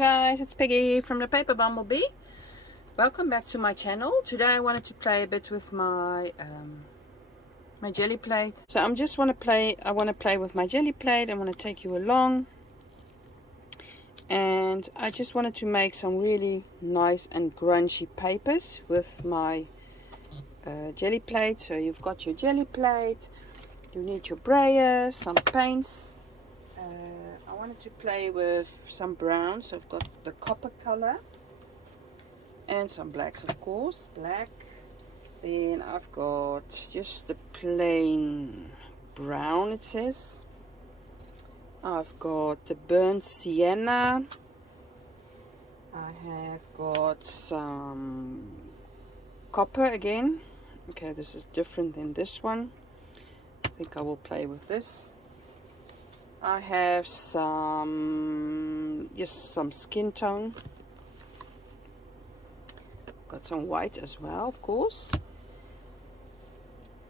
guys, it's Peggy from the Paper Bumblebee. Welcome back to my channel. Today I wanted to play a bit with my my jelly plate. So I want to play with my jelly plate. I want to take you along, and I just wanted to make some really nice and grungy papers with my jelly plate. So you've got your jelly plate, you need your brayer, some paints. I wanted to play with some browns, so I've got the copper color and some blacks, of course, black. Then I've got just the plain brown, it says. I've got the burnt sienna. I have got some copper again. Okay, this is different than this one. I think I will play with this. I have some skin tone. Got some white as well, of course.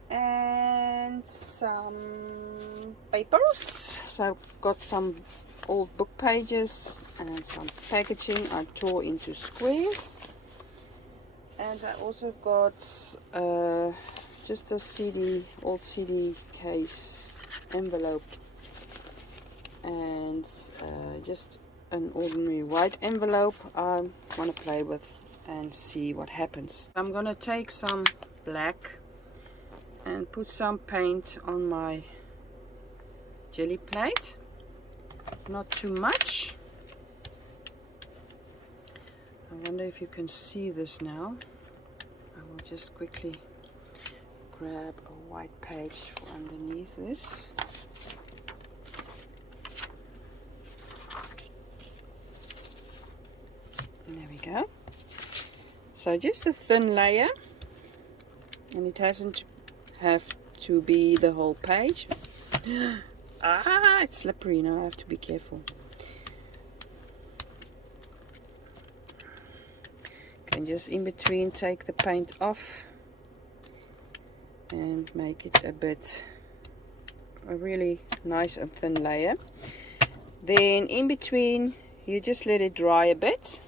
And some papers. So I've got some old book pages and some packaging I tore into squares. And I also got just a old CD case envelope. And just an ordinary white envelope I want to play with and see what happens. I'm gonna take some black and put some paint on my jelly plate, not too much. I wonder if you can see this now. I will just quickly grab a white page for underneath this. There we go. So just a thin layer, and it doesn't have to be the whole page. It's slippery now, I have to be careful. Can just in between take the paint off and make it a really nice and thin layer. Then in between you just let it dry a bit.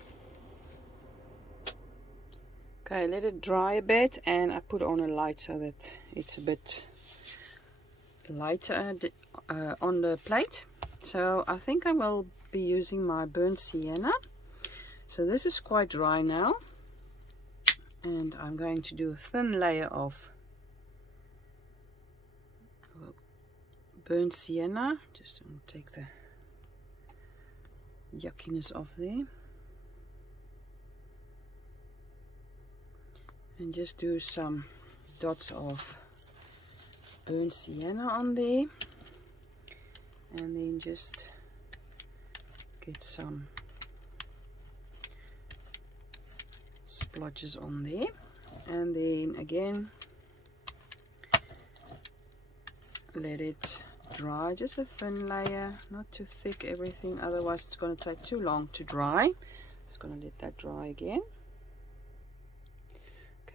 Okay, let it dry a bit, and I put on a light so that it's a bit lighter on the plate. So I think I will be using my burnt sienna. So this is quite dry now, and I'm going to do a thin layer of burnt sienna. Just to take the yuckiness off there. And just do some dots of burnt sienna on there, and then just get some splotches on there, and then again let it dry, just a thin layer, not too thick everything, otherwise it's going to take too long to dry. Just going to let that dry again.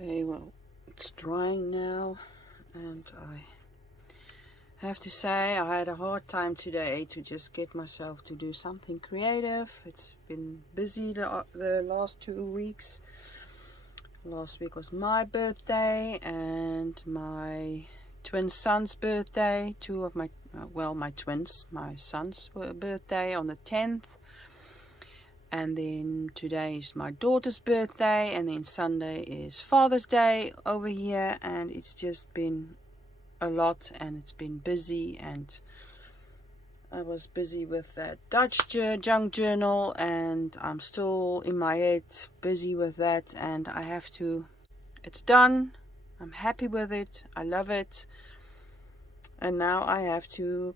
Okay, well, it's drying now, and I have to say I had a hard time today to just get myself to do something creative. It's been busy the last 2 weeks. Last week was my birthday and my twin son's birthday. Two of my, my son's birthday on the 10th. And then today is my daughter's birthday, and then Sunday is Father's Day over here, and it's just been a lot, and it's been busy, and I was busy with that Dutch junk journal, and I'm still in my head busy with that, and I have to, it's done, I'm happy with it, I love it, and now I have to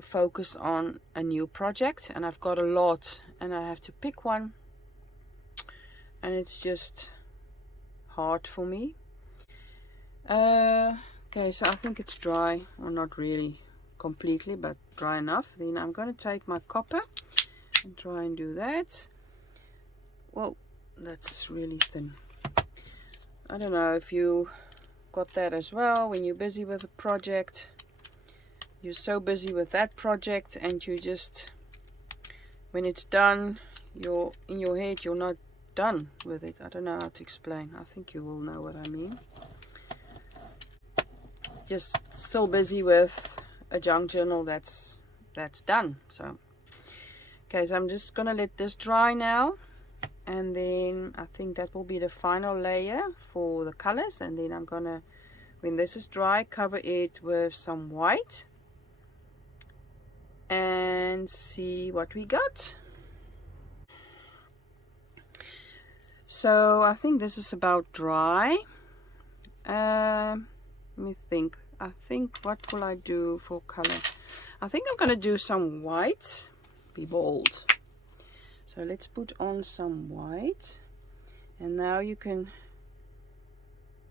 focus on a new project, and I've got a lot, and I have to pick one, and it's just hard for me. Okay, so I think it's dry, or not really completely, but dry enough. Then I'm going to take my copper and try and do that. Whoa, that's really thin. I don't know if you got that as well. When you're busy with a project, you're so busy with that project, and you just when it's done, you're in your head, you're not done with it. I don't know how to explain. I think you will know what I mean. Just still busy with a junk journal that's done. So okay, so I'm just gonna let this dry now, and then I think that will be the final layer for the colors. And then I'm gonna, when this is dry, cover it with some white and see what we got. So I think this is about dry. Let me think. I think, what will I do for color? I think I'm gonna do some white. Be bold. So let's put on some white, and now you can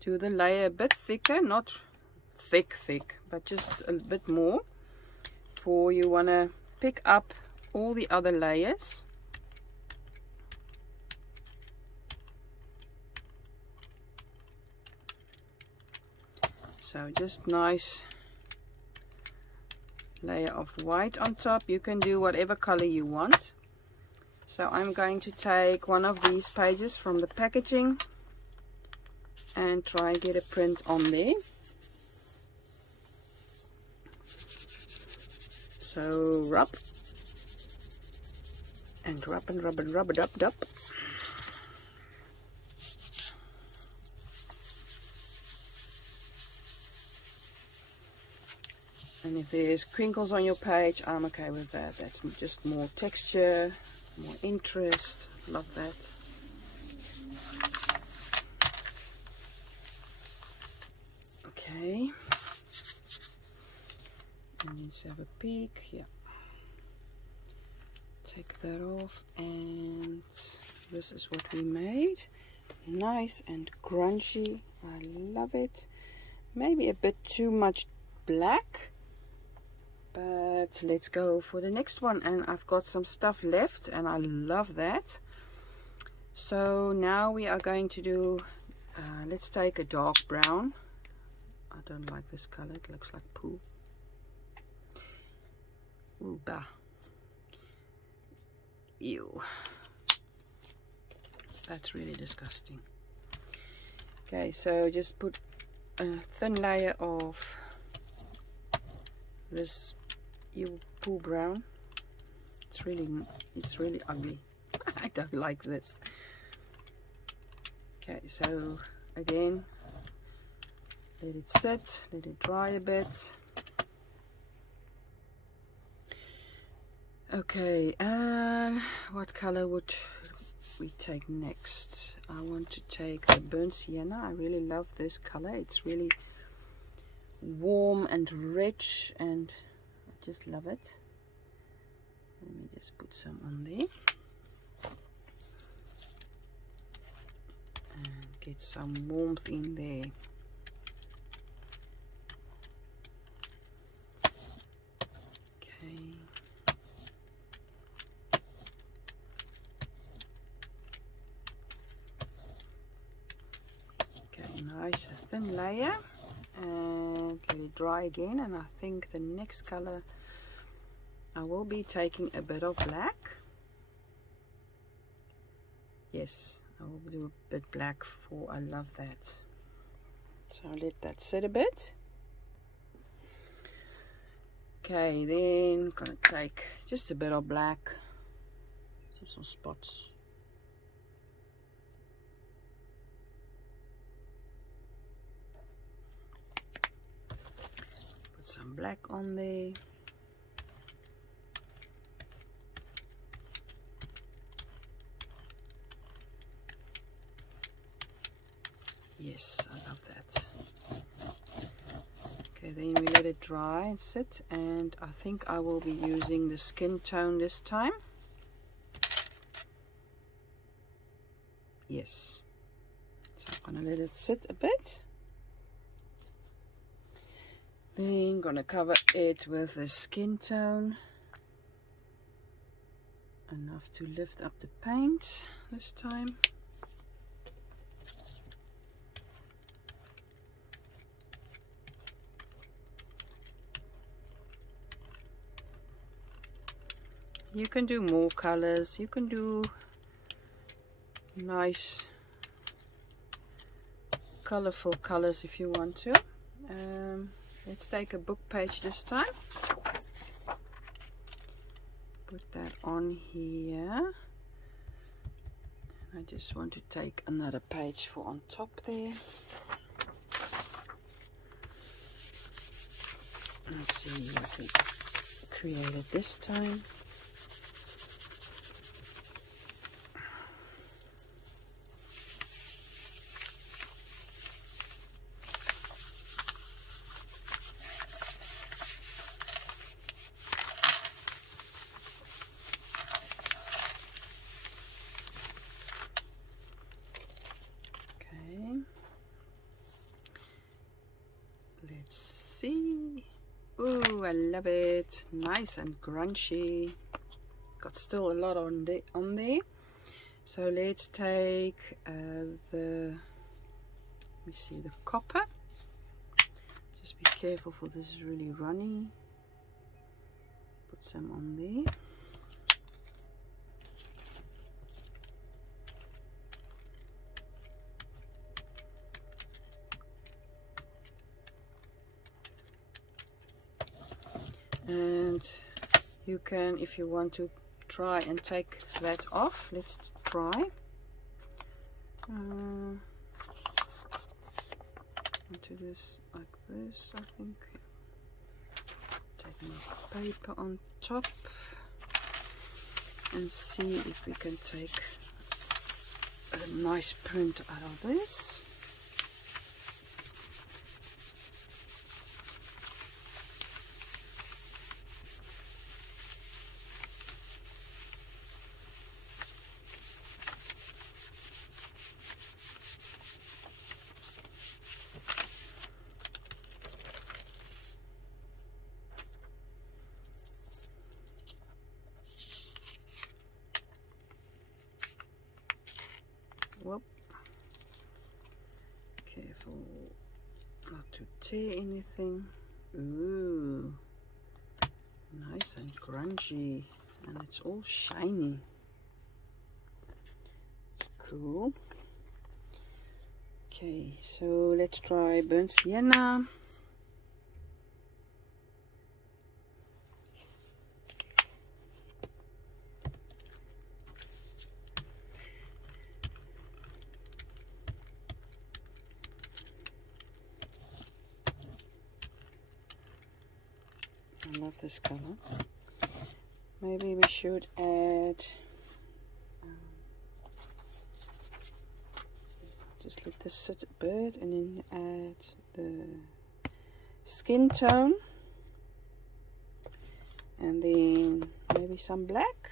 do the layer a bit thicker, not thick, but just a bit more, for you want to pick up all the other layers. So just nice layer of white on top. You can do whatever color you want. So I'm going to take one of these pages from the packaging and try and get a print on there. So rub and rub and rub and rub it up. And if there's crinkles on your page, I'm okay with that. That's just more texture, more interest. Love that. Okay. And let's have a peek. Yeah. Take that off, and this is what we made. Nice and grungy. I love it. Maybe a bit too much black, but let's go for the next one. And I've got some stuff left, and I love that. So now we are going to do, let's take a dark brown. I don't like this color, it looks like poo. Ooh, bah. Ew. That's really disgusting. Okay, so just put a thin layer of this poo brown. It's really ugly. I don't like this. Okay, so again, let it sit, let it dry a bit. Okay, and what color would we take next? I want to take the burnt sienna. I really love this color. It's really warm and rich, and I just love it. Let me just put some on there and get some warmth in there. Okay. Nice thin layer, and let it dry again. And I think the next color I will be taking a bit of black. Yes, I will do a bit black, for I love that. So I'll let that sit a bit. Okay, then I'm gonna take just a bit of black, some spots. Some black on there. Yes, I love that. Okay, then we let it dry and sit, and I think I will be using the skin tone this time. Yes. So I'm gonna let it sit a bit. Then gonna cover it with a skin tone, enough to lift up the paint this time. You can do more colors, you can do nice colorful colors if you want to. Let's take a book page this time. Put that on here. I just want to take another page for on top there. Let's see what we created this time. Let's see. Ooh, I love it. Nice and grungy. Got still a lot on there. So let's take the, let me see, the copper. Just be careful, for this is really runny. Put some on there. And you can, if you want to try and take that off, let's try. Into this like this, I think. Take my paper on top and see if we can take a nice print out of this. Whoop. Careful not to tear anything. Ooh, nice and grungy, and it's all shiny. Cool. Okay, so let's try burnt sienna. I love this color. Maybe we should add, just let this sit a bit, and then add the skin tone, and then maybe some black.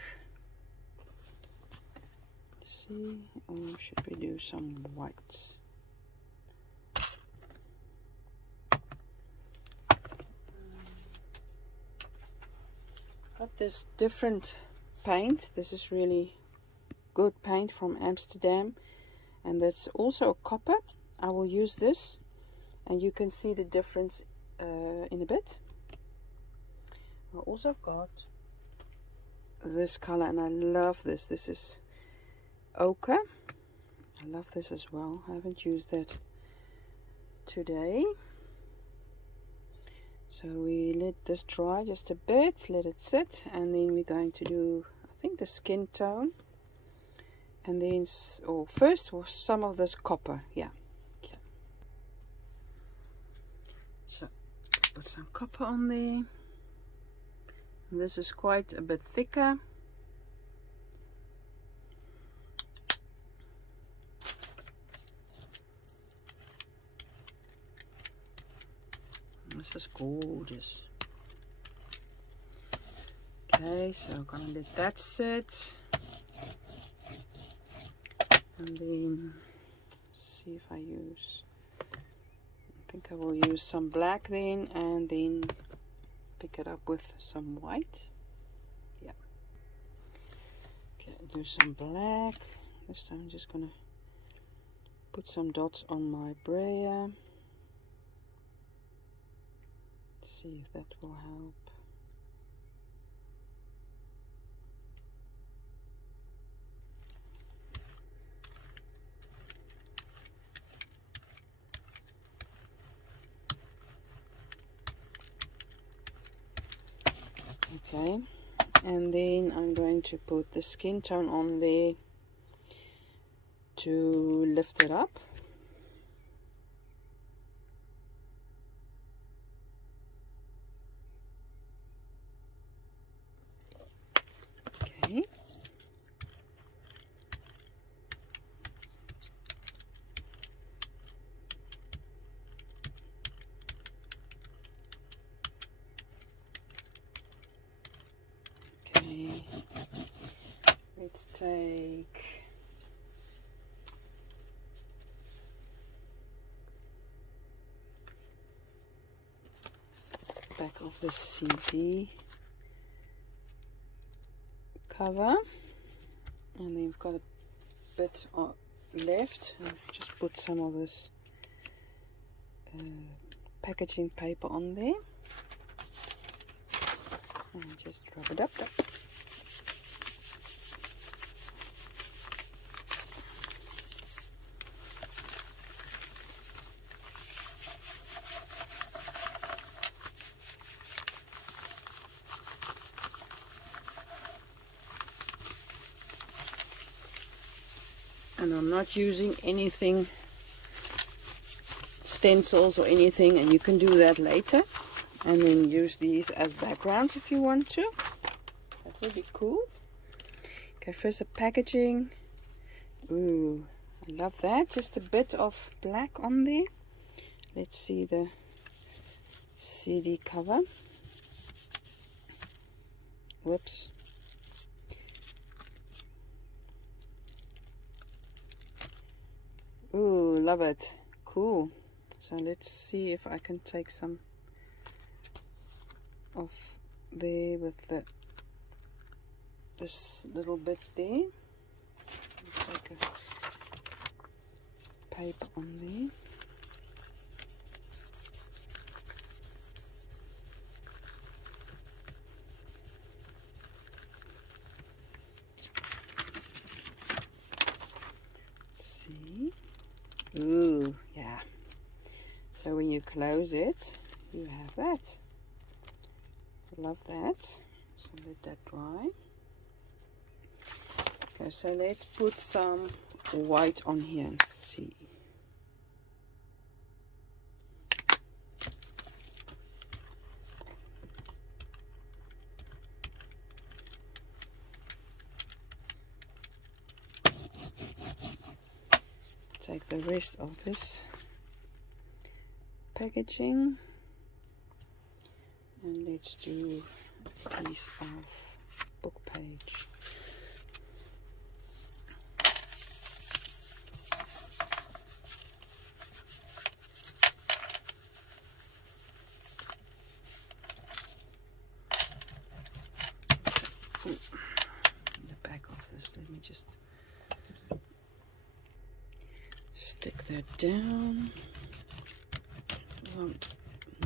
Let's see, or should we do some white? Got this different paint. This is really good paint from Amsterdam, and that's also copper. I will use this, and you can see the difference in a bit. I also got this color, and I love this. This is ochre. I love this as well. I haven't used that today. So we let this dry just a bit, let it sit, and then we're going to do, I think, the skin tone, and then, first was some of this copper, yeah. Okay. So put some copper on there. And this is quite a bit thicker. This is gorgeous. Okay, so I'm gonna let that sit, and then see if I think I will use some black then, and then pick it up with some white. Yeah. Okay, do some black. This time I'm just gonna put some dots on my brayer. See if that will help. Okay, and then I'm going to put the skin tone on there to lift it up. Okay. Okay, let's take back of the CD cover, and then we've got a bit left. I've just put some of this packaging paper on there and just rub it up. And I'm not using anything, stencils or anything, and you can do that later and then use these as backgrounds if you want to. That would be cool. Okay, first the packaging. Ooh, I love that. Just a bit of black on there. Let's see the CD cover. Whoops. Ooh, love it. Cool. So let's see if I can take some off there with this little bit there. Take a paper on there. See? Ooh, yeah. So when you close it, you have that. Love that. So let that dry. Okay, so let's put some white on here and see. Take the rest of this packaging and let's do a piece of book page. The back of this, let me just stick that down. Won't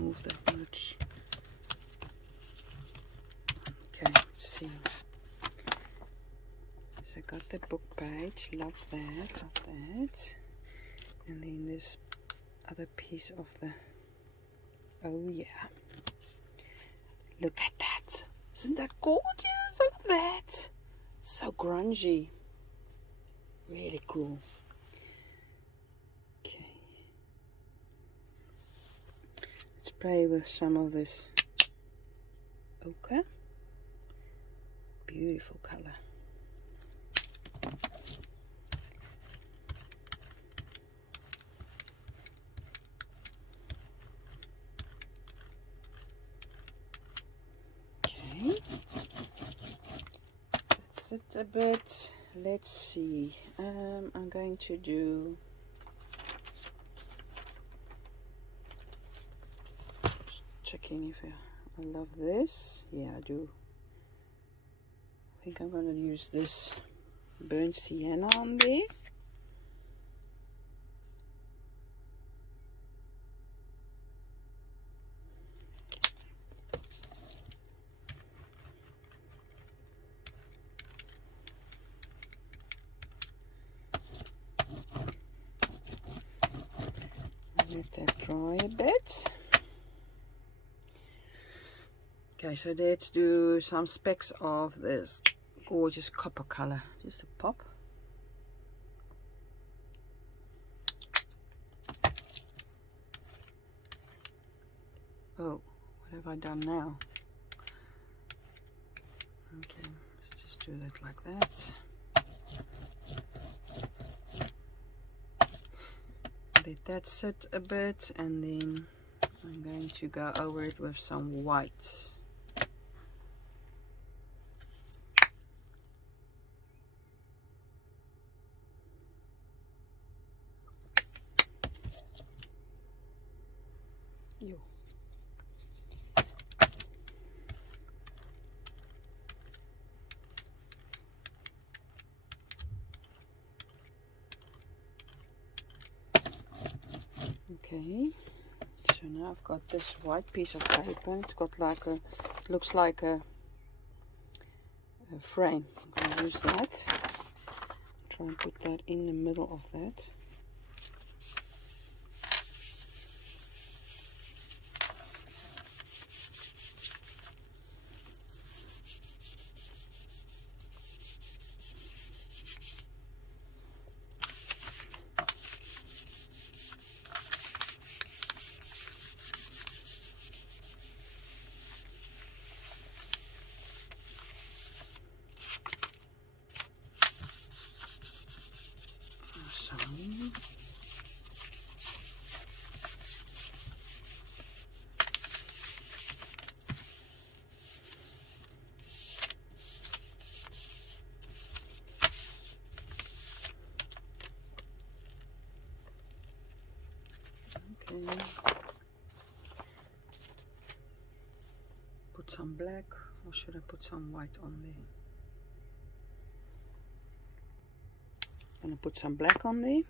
move that much. Okay, let's see. So I got the book page, love that, love that. And then this other piece of the, oh yeah. Look at that. Isn't that gorgeous? I love that. So grungy. Really cool. Okay. Let's play with some of this ochre. Beautiful color. Okay. That's it a bit. Let's see. I'm going to do checking if I love this. Yeah, I do. I think I'm going to use this burnt sienna on there. Let that dry a bit. Okay, so let's do some specks of this gorgeous copper color. Just a pop. Oh, what have I done now? Okay, let's just do that like that. Let that sit a bit, and then I'm going to go over it with some white. Yo. Okay, so now I've got this white piece of paper. It's got like a, it looks like a frame. I'm going to use that. Try and put that in the middle of that. Okay. Put some black, or should I put some white on there? I'm gonna put some black on there.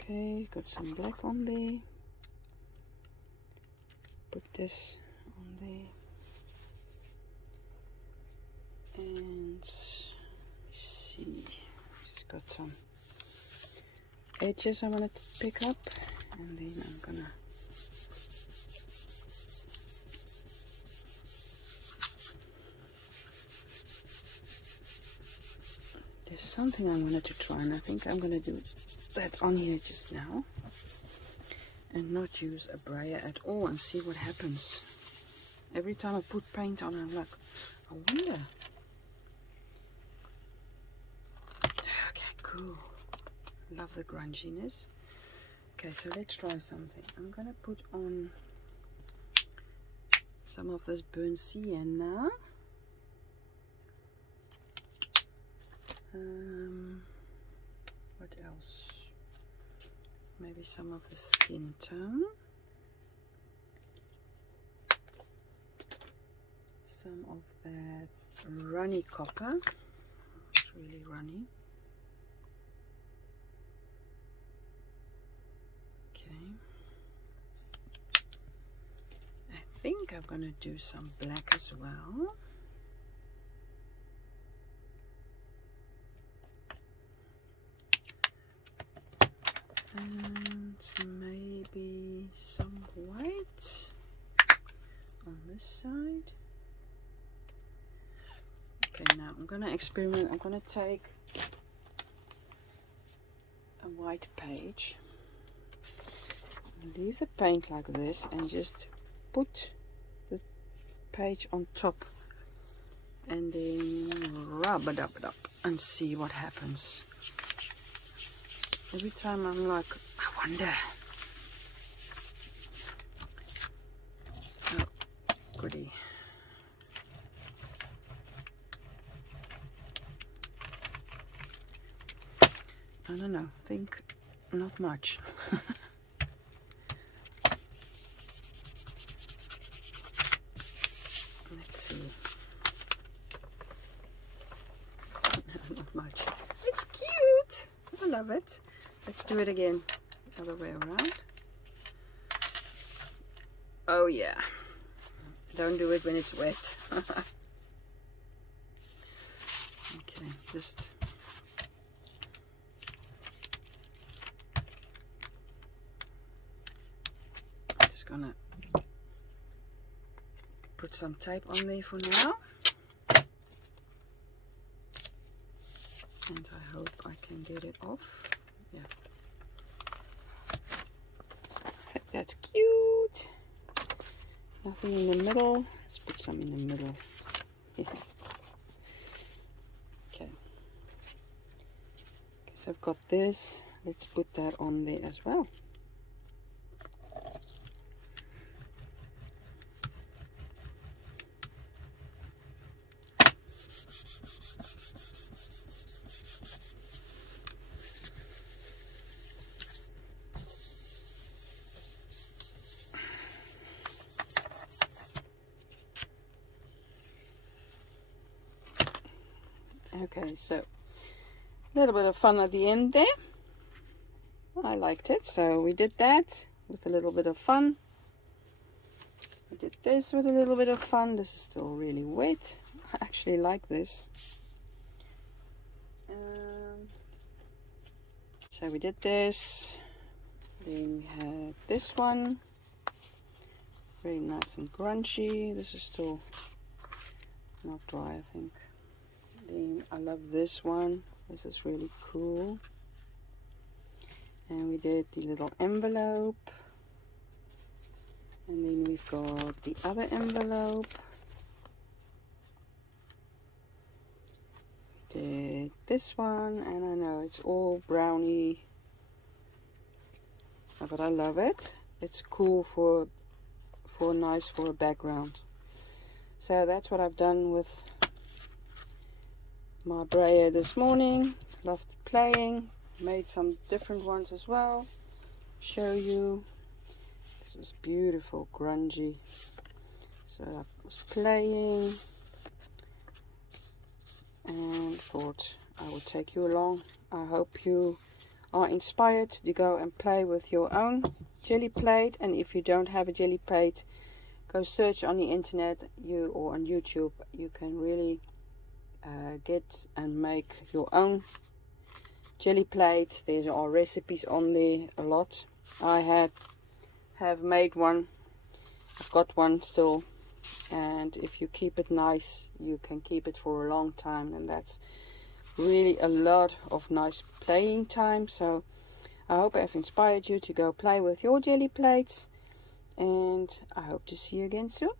Okay, got some black on there. Put this on there. And see, just got some edges I want to pick up, and then I'm gonna there's something I wanted to try, and I think I'm gonna do that on here just now and not use a brayer at all and see what happens. Every time I put paint on, I'm like, I wonder. Okay, cool. Love the grunginess. Okay, so let's try something. I'm gonna put on some of this burnt sienna. What else? Maybe some of the skin tone. Some of that runny copper. It's really runny. Okay. I think I'm gonna do some black as well. And maybe some white on this side. Okay, now I'm gonna experiment. I'm gonna take a white page, leave the paint like this, and just put the page on top, and then rub it up and see what happens. Every time I'm like, I wonder. Oh, goody. I don't know, I think not much. Let's see. Not much. It's cute. I love it. Let's do it again, other way around. Oh yeah, Don't do it when it's wet. Okay, just gonna put some tape on there for now, and I hope I can get it off. Yeah, that's cute. Nothing in the middle. Let's put some in the middle. Yeah. Okay, so I've got this. Let's put that on there as well. Okay, so a little bit of fun at the end there. I liked it, so we did that with a little bit of fun. We did this with a little bit of fun. This is still really wet. I actually like this. So we did this. Then we had this one. Very nice and grungy. This is still not dry, I think. Then I love this one. This is really cool. And we did the little envelope. And then we've got the other envelope. Did this one, and I know it's all browny, but I love it. It's cool for nice for a background. So that's what I've done with my brayer this morning. Loved playing. Made some different ones as well. Show you. This is beautiful, grungy. So I was playing and thought I would take you along. I hope you are inspired to go and play with your own jelly plate. And if you don't have a jelly plate, go search on the internet or on YouTube. You can really get and make your own jelly plate. There are recipes on there, a lot. I have made one. I've got one still, and if you keep it nice, you can keep it for a long time, and that's really a lot of nice playing time. So I hope I've inspired you to go play with your jelly plates, and I hope to see you again soon.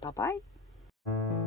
Bye bye.